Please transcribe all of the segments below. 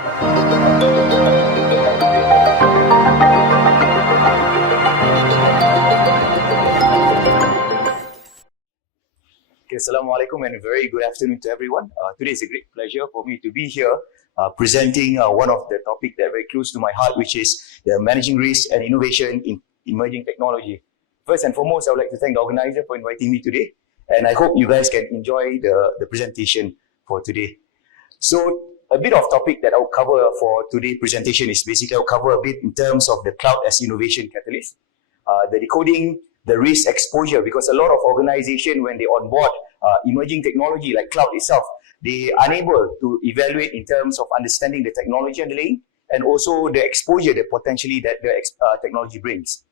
Assalamualaikum and a very good afternoon to everyone. Today is a great pleasure for me to be here presenting one of the topics that are very close to my heart, which is the managing risk and innovation in emerging technology. First and foremost, I would like to thank the organizer for inviting me today, and I hope you guys can enjoy the presentation for today. So a bit of topic that I'll cover for today's presentation is basically I'll cover a bit in terms of the cloud as innovation catalyst, the decoding the risk exposure, because a lot of organizations, when they onboard emerging technology like cloud itself, they are unable to evaluate in terms of understanding the technology underlying and also the exposure that potentially that the technology brings.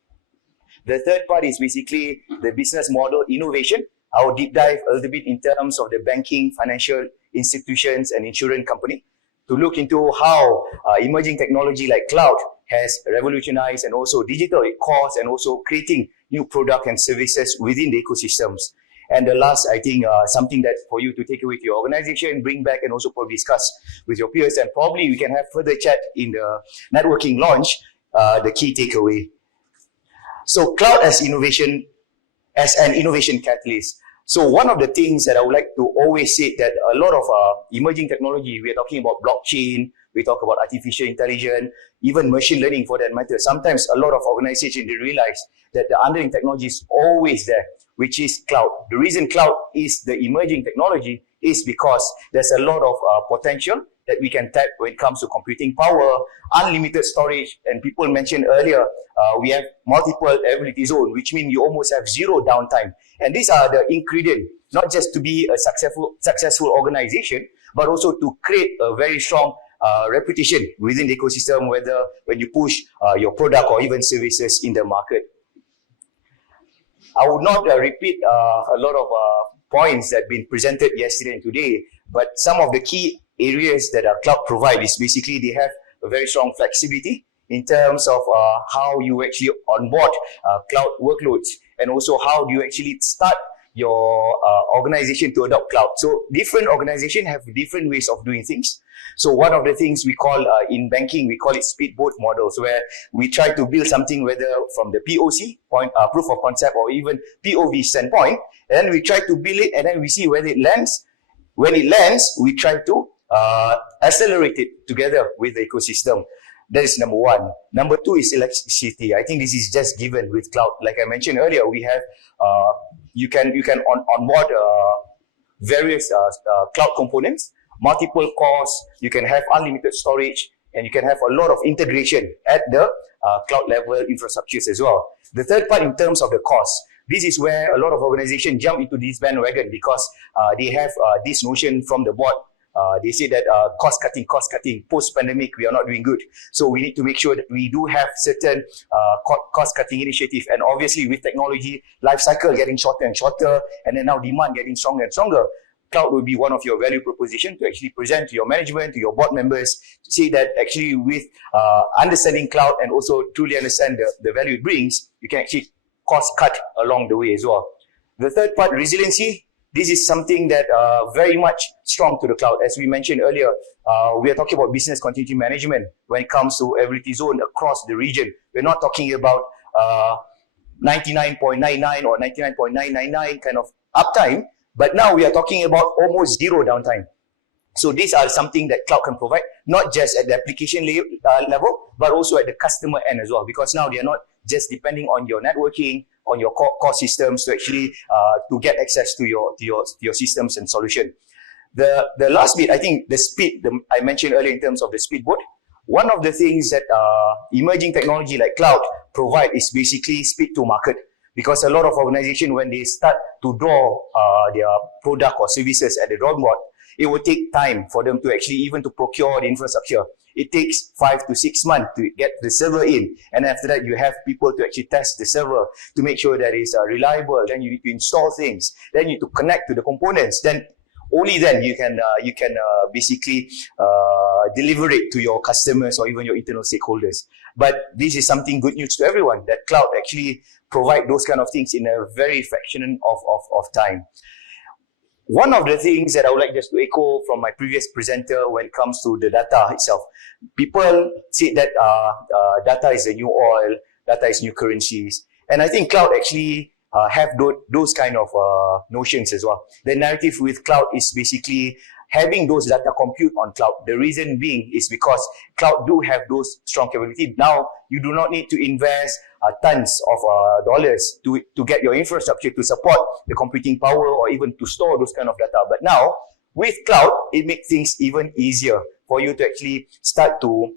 The third part is basically the business model innovation. I'll deep dive a little bit in terms of the banking, financial institutions and insurance company to look into how emerging technology like cloud has revolutionized and also digital costs and also creating new product and services within the ecosystems. And the last, I think, something that for you to take away to your organization, bring back and also probably discuss with your peers, and probably we can have further chat in the networking launch, the key takeaway. So cloud as innovation, as an innovation catalyst. So one of the things that I would like to always say that a lot of emerging technology, we are talking about blockchain, we talk about artificial intelligence, even machine learning for that matter. Sometimes a lot of organizations, they realize that the underlying technology is always there, which is cloud. The reason cloud is the emerging technology is because there's a lot of potential that we can tap when it comes to computing power, unlimited storage, and people mentioned earlier, we have multiple availability zone, which means you almost have zero downtime. And these are the ingredients, not just to be a successful organization, but also to create a very strong reputation within the ecosystem, whether when you push your product or even services in the market. I would not repeat a lot of points that have been presented yesterday and today, but some of the key areas that our cloud provide is basically they have a very strong flexibility in terms of how you actually onboard cloud workloads, and also how do you actually start your organization to adopt cloud. So different organizations have different ways of doing things. So one of the things we call in banking, we call it speedboat models, where we try to build something whether from the POC, proof of concept, or even POV standpoint, and then we try to build it and then we see whether it lands. When it lands, we try to accelerate it together with the ecosystem. That is number one. Number two is elasticity. I think this is just given with cloud. Like I mentioned earlier, we have you can onboard various cloud components, multiple cores. You can have unlimited storage, and you can have a lot of integration at the cloud level infrastructures as well. The third part in terms of the cost. This is where a lot of organizations jump into this bandwagon because they have this notion from the board. They say that cost cutting, post-pandemic, we are not doing good. So we need to make sure that we do have certain cost cutting initiative. And obviously with technology, life cycle getting shorter and shorter, and then now demand getting stronger and stronger, cloud will be one of your value proposition to actually present to your management, to your board members, to say that actually with understanding cloud and also truly understand the value it brings, you can actually cost cut along the way as well. The third part, resiliency. This is something that very much strong to the cloud. As we mentioned earlier, we are talking about business continuity management when it comes to availability zone across the region. We're not talking about 99.99 or 99.999 kind of uptime, but now we are talking about almost zero downtime. So these are something that cloud can provide, not just at the application level, but also at the customer end as well, because now they are not just depending on your networking, on your core systems to actually to get access to your systems and solution. The last bit, I think the speed, I mentioned earlier in terms of the speedboat. One of the things that emerging technology like cloud provide is basically speed to market. Because a lot of organizations, when they start to draw their product or services at the drawing board, it will take time for them to actually even to procure the infrastructure. It takes 5 to 6 months to get the server in. And after that, you have people to actually test the server to make sure that it's reliable. Then you need to install things. Then you need to connect to the components. Then only then you can basically deliver it to your customers or even your internal stakeholders. But this is something good news to everyone, that cloud actually provide those kind of things in a very fraction of time. one of the things that I would like just to echo from my previous presenter when it comes to the data itself, people say that data is the new oil, data is new currencies, and I think cloud actually have those kind of notions as well. The narrative with cloud is basically having those data compute on cloud. The reason being is because cloud do have those strong capability. Now, you do not need to invest tons of dollars to get your infrastructure to support the computing power or even to store those kind of data. But now, with cloud, it makes things even easier for you to actually start to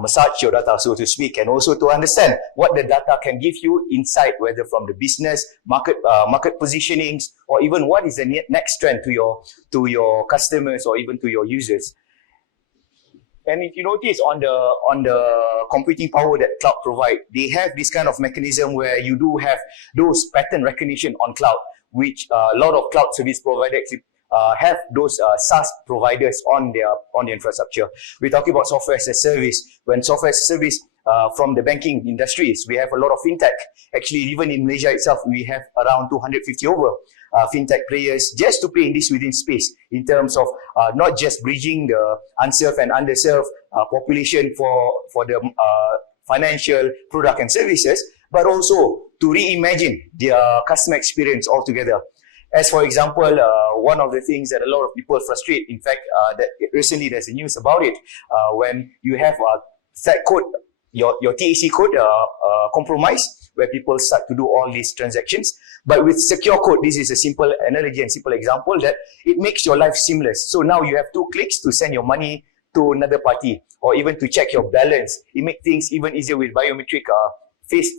massage your data, so to speak, and also to understand what the data can give you insight, whether from the business, market positionings, or even what is the next trend to your customers or even to your users. And if you notice on the computing power that cloud provide, they have this kind of mechanism where you do have those pattern recognition on cloud, which a lot of cloud service providers actually have those SaaS providers on their infrastructure. We're talking about software as a service. When software as a service from the banking industries, we have a lot of fintech. Actually, even in Malaysia itself, we have around 250 over fintech players just to play in this within space in terms of not just bridging the unserved and underserved population for the financial product and services, but also to reimagine their customer experience altogether. As for example, one of the things that a lot of people frustrate, in fact, that recently there's a news about it, when you have that code, your TAC code compromise, where people start to do all these transactions. But with secure code, this is a simple analogy and simple example that it makes your life seamless. So now you have 2 clicks to send your money to another party or even to check your balance. It makes things even easier with biometric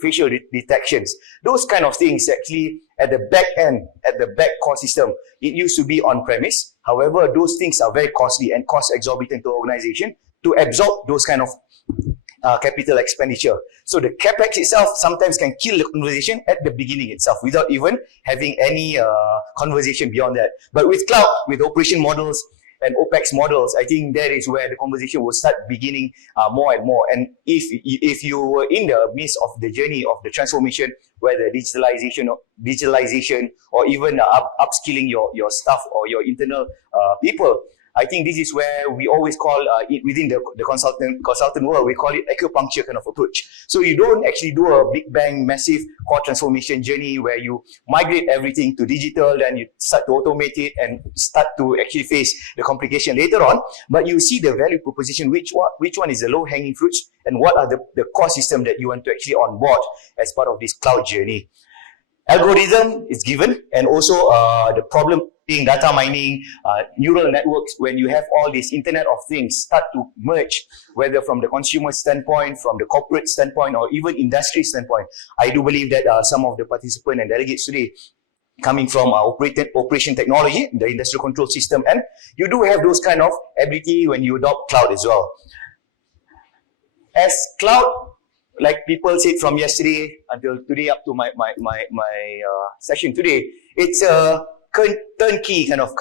facial detections. Those kind of things actually at the back end, at the back core system, it used to be on-premise. However, those things are very costly and cost exorbitant to organization to absorb those kind of capital expenditure. So the capex itself sometimes can kill the conversation at the beginning itself without even having any conversation beyond that. But with cloud, with operation models and OPEX models, I think that is where the conversation will start beginning more and more. And if you were in the midst of the journey of the transformation, whether digitalization or even upskilling your staff or your internal people, I think this is where we always call it within the consultant world, we call it acupuncture kind of approach. So you don't actually do a big bang, massive core transformation journey where you migrate everything to digital, then you start to automate it and start to actually face the complication later on. But you see the value proposition, which one is the low hanging fruits and what are the core system that you want to actually onboard as part of this cloud journey. Algorithm is given, and also the problem being data mining, neural networks, when you have all this Internet of Things start to merge, whether from the consumer standpoint, from the corporate standpoint, or even industry standpoint. I do believe that some of the participants and delegates today coming from operation technology, the industrial control system, and you do have those kind of ability when you adopt cloud as well. As cloud, like people said from yesterday until today up to my session today, it's a turnkey kind of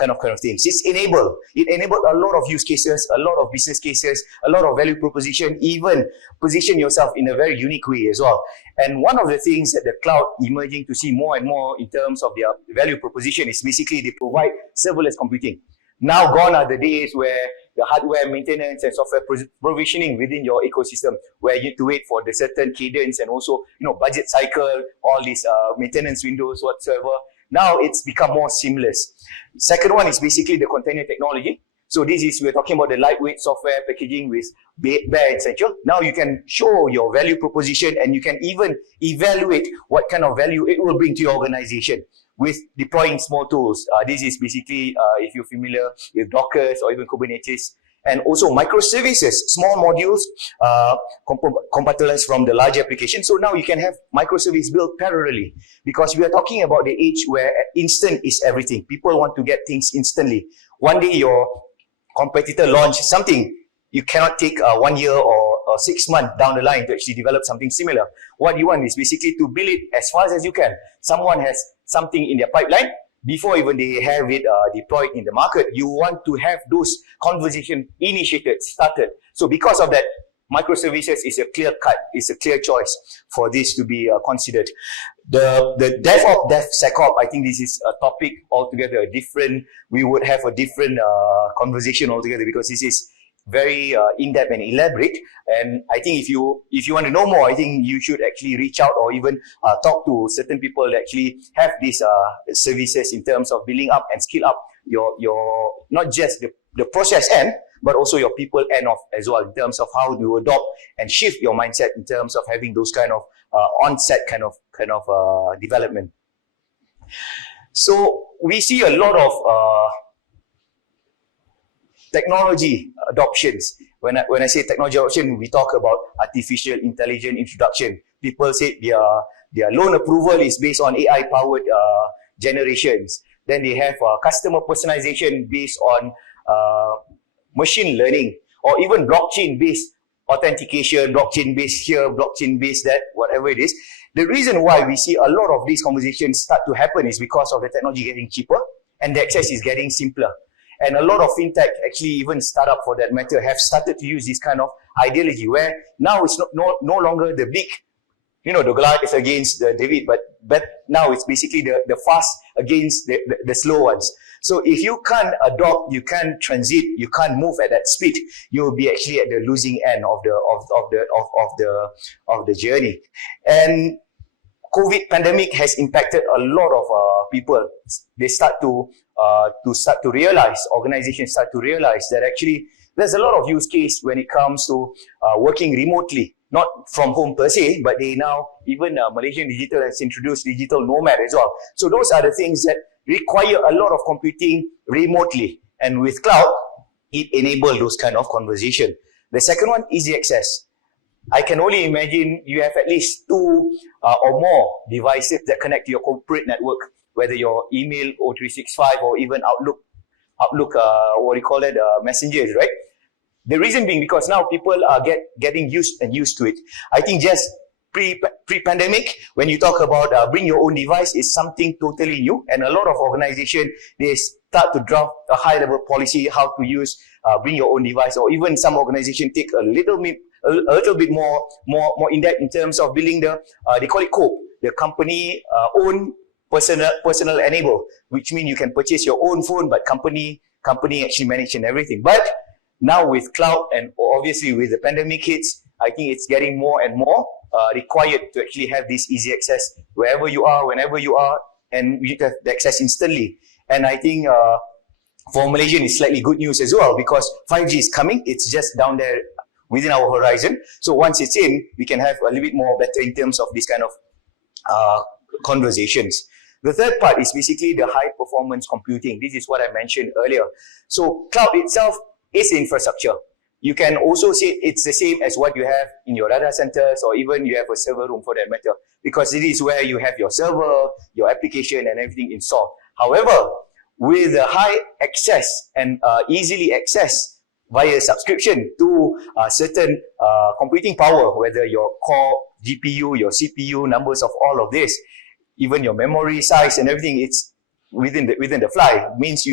things. It enabled a lot of use cases, a lot of business cases, a lot of value proposition, even position yourself in a very unique way as well. And one of the things that the cloud emerging to see more and more in terms of their value proposition is basically they provide serverless computing. Now gone are the days where the hardware maintenance and software provisioning within your ecosystem, where you need to wait for the certain cadence and also budget cycle, all these maintenance windows whatsoever. Now it's become more seamless. Second one is basically the container technology. So this is, we're talking about the lightweight software packaging with bare essential. Now you can show your value proposition and you can even evaluate what kind of value it will bring to your organization with deploying small tools. This is basically, if you're familiar with Docker or even Kubernetes, and also microservices, small modules, compartmentalized from the large application. So now you can have microservice built parallelly, because we are talking about the age where instant is everything. People want to get things instantly. One day your competitor launch something, you cannot take 1 year or 6 months down the line to actually develop something similar. What you want is basically to build it as fast as you can. Someone has something in their pipeline, before even they have it deployed in the market, you want to have those conversations initiated, started. So because of that, microservices is a clear cut, it's a clear choice for this to be considered. The DevOps, DevSecOps, I think this is a topic altogether different. We would have a different conversation altogether, because this is very in-depth and elaborate. And I think if you want to know more, I think you should actually reach out or even talk to certain people that actually have these services in terms of building up and skill up your not just the process end, but also your people end of as well, in terms of how you adopt and shift your mindset in terms of having those kind of onset kind of development. So we see a lot of technology adoptions. When I say technology adoption, we talk about artificial intelligence introduction. People say their loan approval is based on AI powered generations. Then they have customer personalization based on machine learning, or even blockchain based authentication, blockchain based here, blockchain based that, whatever it is. The reason why we see a lot of these conversations start to happen is because of the technology getting cheaper and the access is getting simpler. And a lot of fintech, actually even startup for that matter, have started to use this kind of ideology where now it's no longer the big, the Goliath is against the David, but now it's basically the fast against the slow ones. So if you can't adopt, you can't transit, you can't move at that speed, you will be actually at the losing end of the journey. And COVID pandemic has impacted a lot of people. They start to realize, organizations start to realize that actually there's a lot of use case when it comes to working remotely, not from home per se, but they now, even Malaysian Digital has introduced digital nomad as well. So those are the things that require a lot of computing remotely. And with cloud, it enables those kind of conversation. The second one, easy access. I can only imagine you have at least 2 or more devices that connect to your corporate network, whether your email, O365, or even Outlook, messengers, right? The reason being because now people are getting used to it. I think just pre-pandemic, when you talk about bring your own device, is something totally new, and a lot of organizations, they start to draft a high-level policy how to use bring your own device, or even some organizations take a little bit more in-depth in terms of building they call it COPE, the company own personal enable, which means you can purchase your own phone, but company actually manage and everything. But now with cloud and obviously with the pandemic hits, I think it's getting more and more required to actually have this easy access wherever you are, whenever you are, and you have the access instantly. And I think for Malaysian, it's slightly good news as well, because 5G is coming. It's just down there within our horizon. So once it's in, we can have a little bit more better in terms of this kind of conversations. The third part is basically the high performance computing. This is what I mentioned earlier. So cloud itself is infrastructure. You can also say it's the same as what you have in your data centers, or even you have a server room for that matter, because it is where you have your server, your application and everything installed. However, with the high access and easily access via subscription to certain computing power, whether your core GPU, your CPU, numbers of all of this, even your memory size and everything, it's within the fly. It means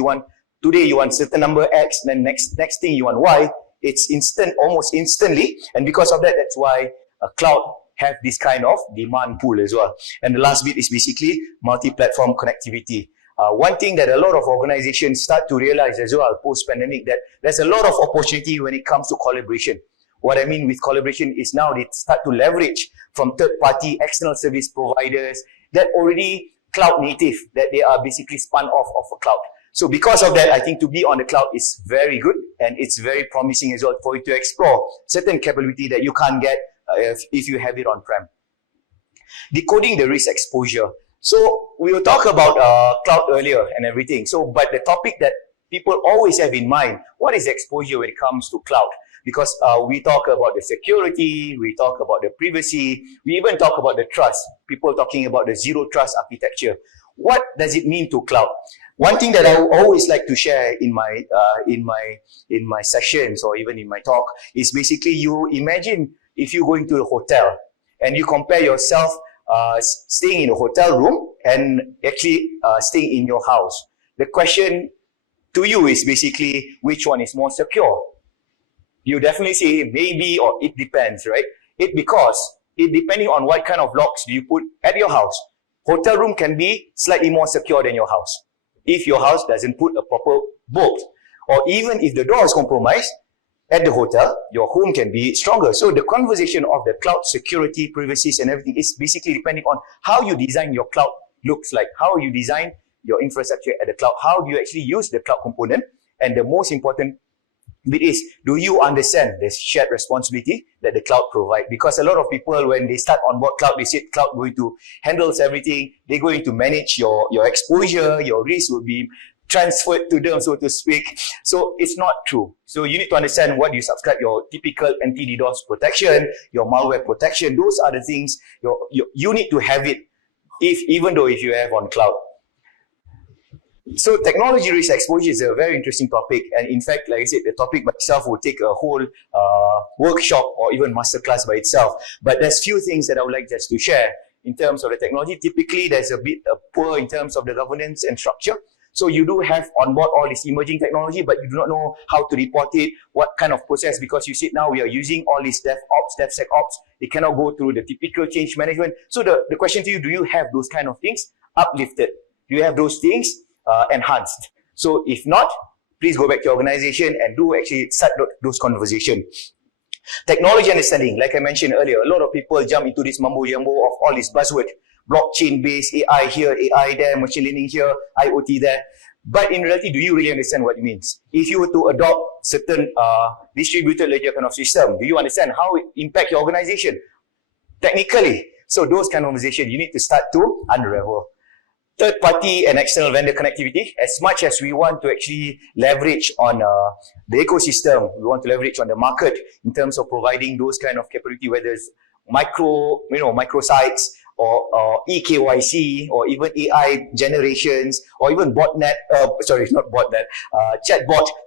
today you want certain number X, then next thing you want Y. It's instant, almost instantly, and because of that, that's why cloud have this kind of demand pool as well. And the last bit is basically multi-platform connectivity. One thing that a lot of organizations start to realize as well post-pandemic, that there's a lot of opportunity when it comes to collaboration. What I mean with collaboration is now they start to leverage from third-party external service providers that already cloud native, that they are basically spun off of a cloud. So because of that, I think to be on the cloud is very good, and it's very promising as well for you to explore certain capability that you can't get if you have it on-prem. Decoding the risk exposure. So we will talk about cloud earlier and everything. But the topic that people always have in mind, what is exposure when it comes to cloud? Because we talk about the security, we talk about the privacy, we even talk about the trust. People talking about the zero trust architecture. What does it mean to cloud? One thing that I always like to share in my sessions or even in my talk is basically, you imagine if you go into a hotel and you compare yourself staying in a hotel room and actually staying in your house. The question to you is basically, which one is more secure? You definitely say maybe or it depends, right? Because it depending on what kind of locks do you put at your house. Hotel room can be slightly more secure than your house if your house doesn't put a proper bolt. Or even if the door is compromised, at the hotel, your home can be stronger. So the conversation of the cloud security, privacy, and everything is basically depending on how you design your cloud looks like, how you design your infrastructure at the cloud, how do you actually use the cloud component, and the most important bit is, do you understand the shared responsibility that the cloud provides? Because a lot of people, when they start on board cloud, they say cloud going to handles everything. They're going to manage your exposure, your risk will be transferred to them, so to speak. So it's not true. So you need to understand what you subscribe, your typical anti-DDoS protection, your malware protection. Those are the things you need to have it, even though if you have on cloud. So technology risk exposure is a very interesting topic, and in fact, like I said, the topic by itself will take a whole workshop or even masterclass by itself. But there's few things that I would like just to share in terms of the technology. Typically, there's a bit poor in terms of the governance and structure. So you do have on board all this emerging technology, but you do not know how to report it, what kind of process, because you see now we are using all these DevOps, DevSecOps. They cannot go through the typical change management. So the question to you, do you have those kind of things uplifted? Do you have those things enhanced? So if not, please go back to your organization and do actually start those conversations. Technology understanding, like I mentioned earlier, a lot of people jump into this mumbo-jumbo of all these buzzwords. Blockchain-based, AI here, AI there, machine learning here, IoT there. But in reality, do you really understand what it means? If you were to adopt certain distributed ledger kind of system, do you understand how it impacts your organization? Technically. So those kind of conversations, you need to start to unravel. Third-party and external vendor connectivity. As much as we want to actually leverage on the ecosystem, we want to leverage on the market in terms of providing those kind of capability, whether it's microsites, or eKYC, or even AI generations, or even chatbot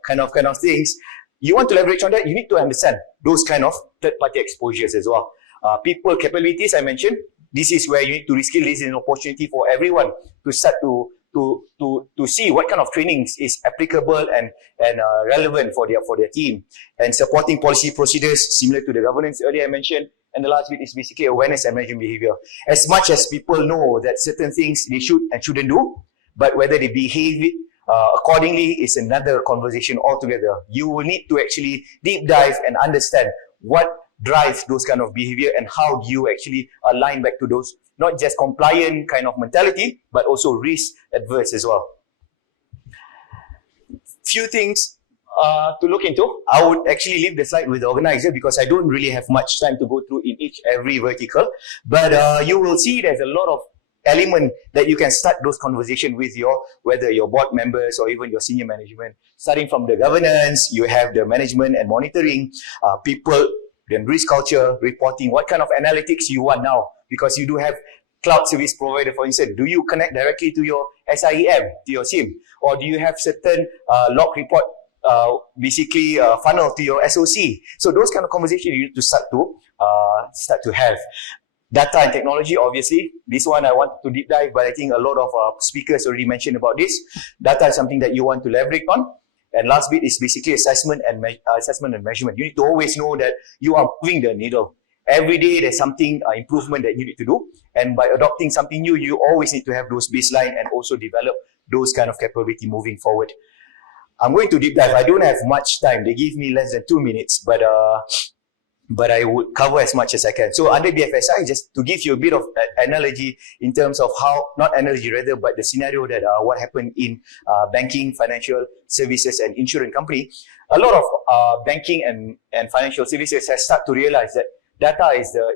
kind of things. You want to leverage on that, you need to understand those kind of third-party exposures as well. People capabilities, I mentioned, this is where you need to reskill. This is an opportunity for everyone to start to see what kind of trainings is applicable and relevant for their team. And supporting policy procedures similar to the governance earlier I mentioned. And the last bit is basically awareness and management behavior. As much as people know that certain things they should and shouldn't do, but whether they behave accordingly is another conversation altogether. You will need to actually deep dive and understand what drives those kind of behavior and how do you actually align back to those, not just compliant kind of mentality, but also risk adverse as well. Few things to look into. I would actually leave the slide with the organizer because I don't really have much time to go through in every vertical. But you will see there's a lot of element that you can start those conversations with whether your board members or even your senior management. Starting from the governance, you have the management and monitoring, people, then risk culture, reporting, what kind of analytics you want now. Because you do have cloud service provider, for instance, do you connect directly to your SIEM, to your SIM? Or do you have certain log report funnel to your SOC? So those kind of conversations you need to start to have. Data and technology, obviously, this one I want to deep dive, but I think a lot of speakers already mentioned about this. Data is something that you want to leverage on. And last bit is basically assessment and measurement. You need to always know that you are moving the needle. Every day there's something, improvement that you need to do. And by adopting something new, you always need to have those baseline and also develop those kind of capability moving forward. I'm going to deep dive. I don't have much time. They give me less than 2 minutes, but I would cover as much as I can. So under BFSI, just to give you a bit of analogy in terms of how, not analogy rather, but the scenario that what happened in banking, financial services and insurance company, a lot of banking and financial services has started to realize that data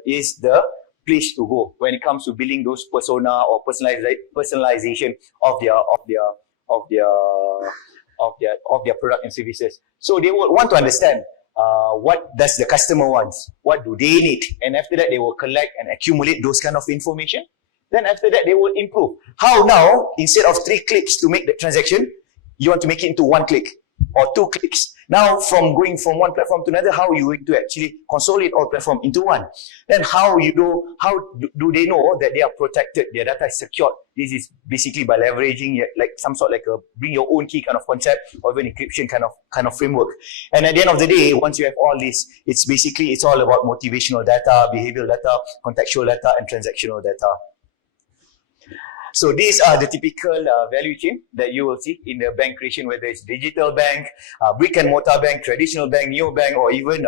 is the place to go when it comes to building those persona or personalization of their product and services. So they will want to understand what does the customer wants, what do they need, and after that they will collect and accumulate those kind of information. Then after that they will improve. How now, instead of 3 clicks to make the transaction, you want to make it into 1 click, or 2 clicks. Now, from going from one platform to another, how are you going to actually consolidate all platform into one? Then how do they know that they are protected, their data is secured? This is basically by leveraging like some sort like a bring your own key kind of concept, or even encryption kind of framework. And at the end of the day, once you have all this, it's all about motivational data, behavioral data, contextual data, and transactional data. So these are the typical value chain that you will see in the bank creation, whether it's digital bank, brick and mortar bank, traditional bank, neobank, or even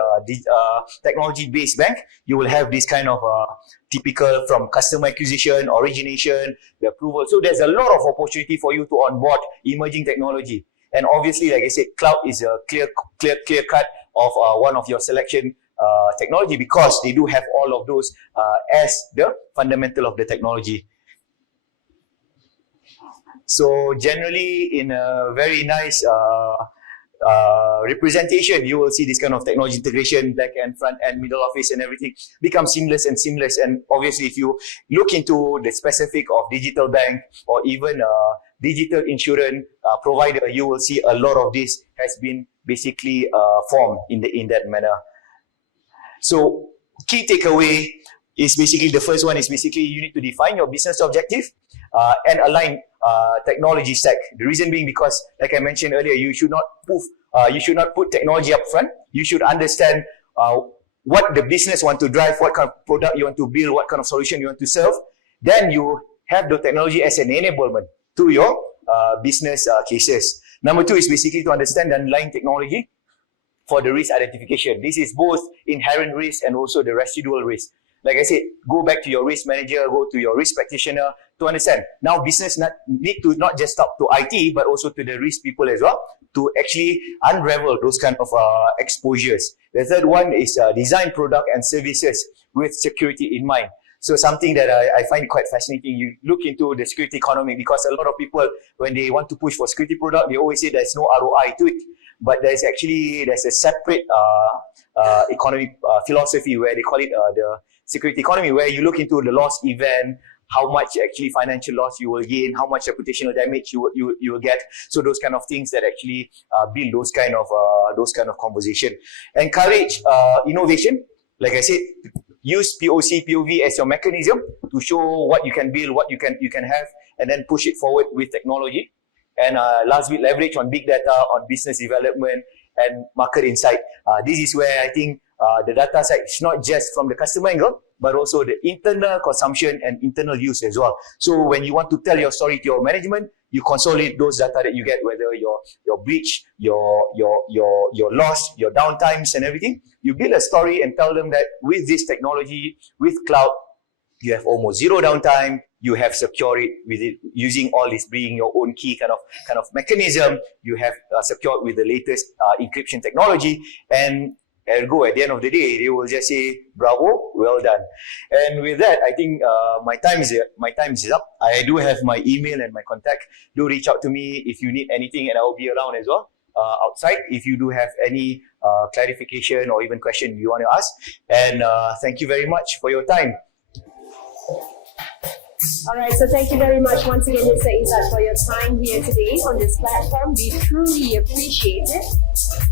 technology-based bank. You will have this kind of typical from customer acquisition, origination, the approval. So there's a lot of opportunity for you to onboard emerging technology. And obviously, like I said, cloud is a clear cut of one of your selection technology, because they do have all of those as the fundamental of the technology. So generally, in a very nice representation, you will see this kind of technology integration, back end, front end, middle office, and everything become seamless and seamless. And obviously, if you look into the specific of digital bank or even digital insurance provider, you will see a lot of this has been basically formed in that manner. So key takeaway is basically, the first one is basically you need to define your business objective and align technology stack. The reason being because, like I mentioned earlier, you should not put technology up front. You should understand what the business want to drive, what kind of product you want to build, what kind of solution you want to serve. Then you have the technology as an enablement to your business cases. Number 2 is basically to understand the underlying technology for the risk identification. This is both inherent risk and also the residual risk. Like I said, go back to your risk manager, go to your risk practitioner to understand. Now, business need to not just talk to IT, but also to the risk people as well, to actually unravel those kind of exposures. The third one is design product and services with security in mind. So something that I find quite fascinating, you look into the security economy, because a lot of people, when they want to push for security product, they always say there's no ROI to it. But there's a separate economic philosophy where they call it the security economy, where you look into the loss event, how much actually financial loss you will gain, how much reputational damage you will get. So those kind of things that actually build those kind of conversation. Encourage innovation. Like I said, use POC, POV as your mechanism to show what you can build, what you can have, and then push it forward with technology. And last bit, leverage on big data, on business development and market insight. This is where I think the data side is not just from the customer angle, but also the internal consumption and internal use as well. So when you want to tell your story to your management, you consolidate those data that you get, whether your breach, your loss, your downtimes and everything. You build a story and tell them that with this technology, with cloud, you have almost zero downtime. You have secured it with it using all this, bringing your own key kind of mechanism. You have secured with the latest encryption technology, and ergo, at the end of the day, they will just say, bravo, well done. And with that, I think my time is up. I do have my email and my contact. Do reach out to me if you need anything, and I will be around as well outside if you do have any clarification or even question you want to ask. And thank you very much for your time. All right, so thank you very much once again, Mr. Izzat, for your time here today on this platform. We truly appreciate it.